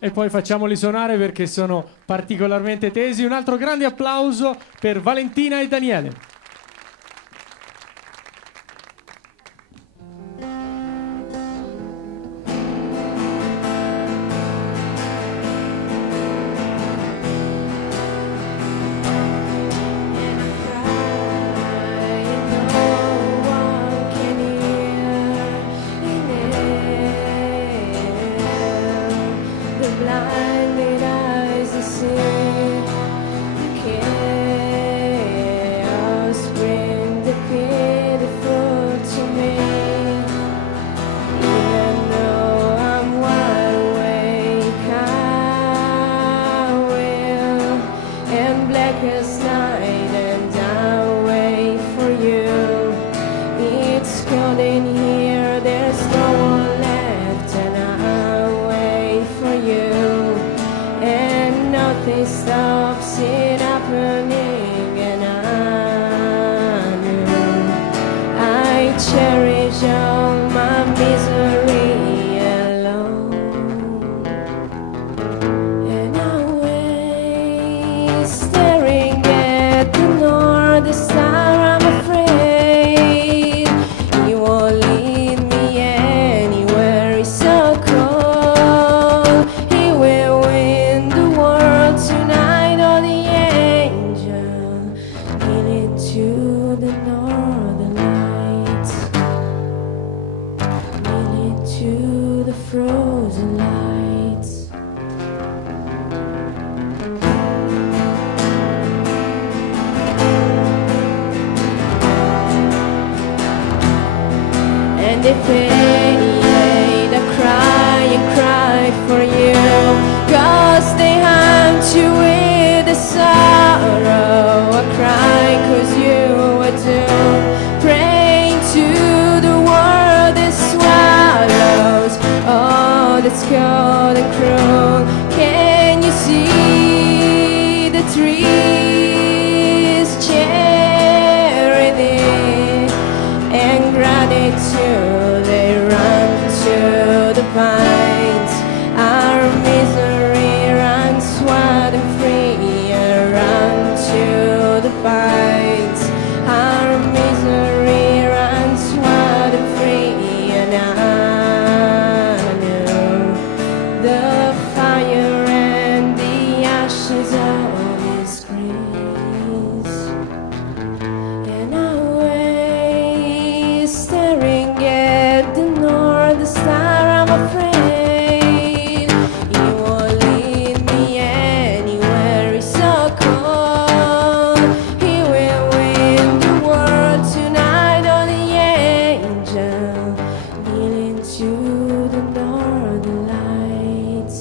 e poi facciamoli suonare perché sono particolarmente tesi. Un altro grande applauso per Valentina e Daniele. Blinded eyes to see the chaos bring the pitiful to me. Even though I'm wide awake, I will, and black as night, and I'll wait for you. It's cold in here, there's no one left, and I'll wait for you. And nothing stops it happening, and I knew I cherish all my misery alone. And I wait, staring at the north star. I'm afraid you won't lead me anywhere. It's so cold. He will win the world tonight. Oh, the angel leading to the northern lights, leading to the frozen lights. And they fade, I cry and cry for you, 'cause they hunt you with the sorrow. I cry 'cause you are doomed, praying to the world that swallows all that's cold and cruel. Can you see the trees charity and gratitude? They run to the pines. Our misery runs wild and free, and run to the pines. Our misery runs wild and free, and I knew the fire and the ashes of His grace. And I wait, staring at the north star. I'm afraid you won't lead me anywhere. It's so cold. He will win the world tonight. Oh, the angel leading to the northern lights.